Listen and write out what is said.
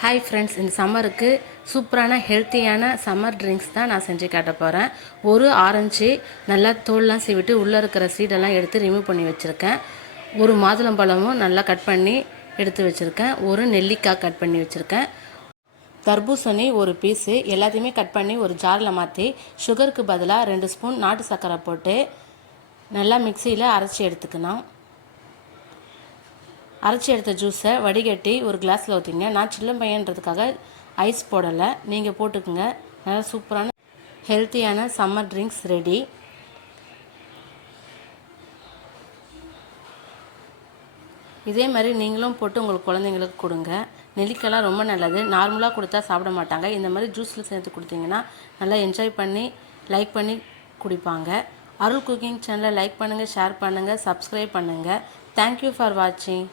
Hi friends, இந்த சம்மருக்கு சூப்பரான ஹெல்த்தியான சம்மர் ட்ரிங்க்ஸ் தான் நான் செஞ்சு காட்ட போகிறேன். ஒரு ஆரஞ்சு நல்லா தோல்லாம் சீவிட்டு உள்ளே இருக்கிற சீடெல்லாம் எடுத்து ரிமூவ் பண்ணி வச்சுருக்கேன். ஒரு மாதுளம்பழமும் நல்லா கட் பண்ணி எடுத்து வச்சுருக்கேன். ஒரு நெல்லிக்காய் கட் பண்ணி வச்சுருக்கேன். தர்பூசணி ஒரு பீஸு எல்லாத்தையுமே கட் பண்ணி ஒரு ஜாரில் மாற்றி சுகருக்கு பதிலாக 2 ஸ்பூன் நாட்டு சர்க்கரை போட்டு நல்லா மிக்சியில் அரைச்சி எடுத்துக்கணும். அரைச்சி எடுத்த ஜூஸை வடிகட்டி ஒரு கிளாஸில் ஊற்றிங்க. நான் சின்ன பையன்றதுக்காக ஐஸ் போடலை, நீங்கள் போட்டுக்குங்க. நல்லா சூப்பரான ஹெல்த்தியான சம்மர் ட்ரிங்க்ஸ் ரெடி. இதே மாதிரி நீங்களும் போட்டு உங்களுக்கு குழந்தைங்களுக்கு கொடுங்க. நெல்லிக்காய்லாம் ரொம்ப நல்லது. நார்மலாக கொடுத்தா சாப்பிட மாட்டாங்க. இந்த மாதிரி ஜூஸில் சேர்த்து கொடுத்தீங்கன்னா நல்லா என்ஜாய் பண்ணி லைக் பண்ணி குடிப்பாங்க. அருள் குக்கிங் சேனலை லைக் பண்ணுங்கள், ஷேர் பண்ணுங்கள், சப்ஸ்கிரைப் பண்ணுங்கள். தேங்க்யூ ஃபார் வாட்சிங்.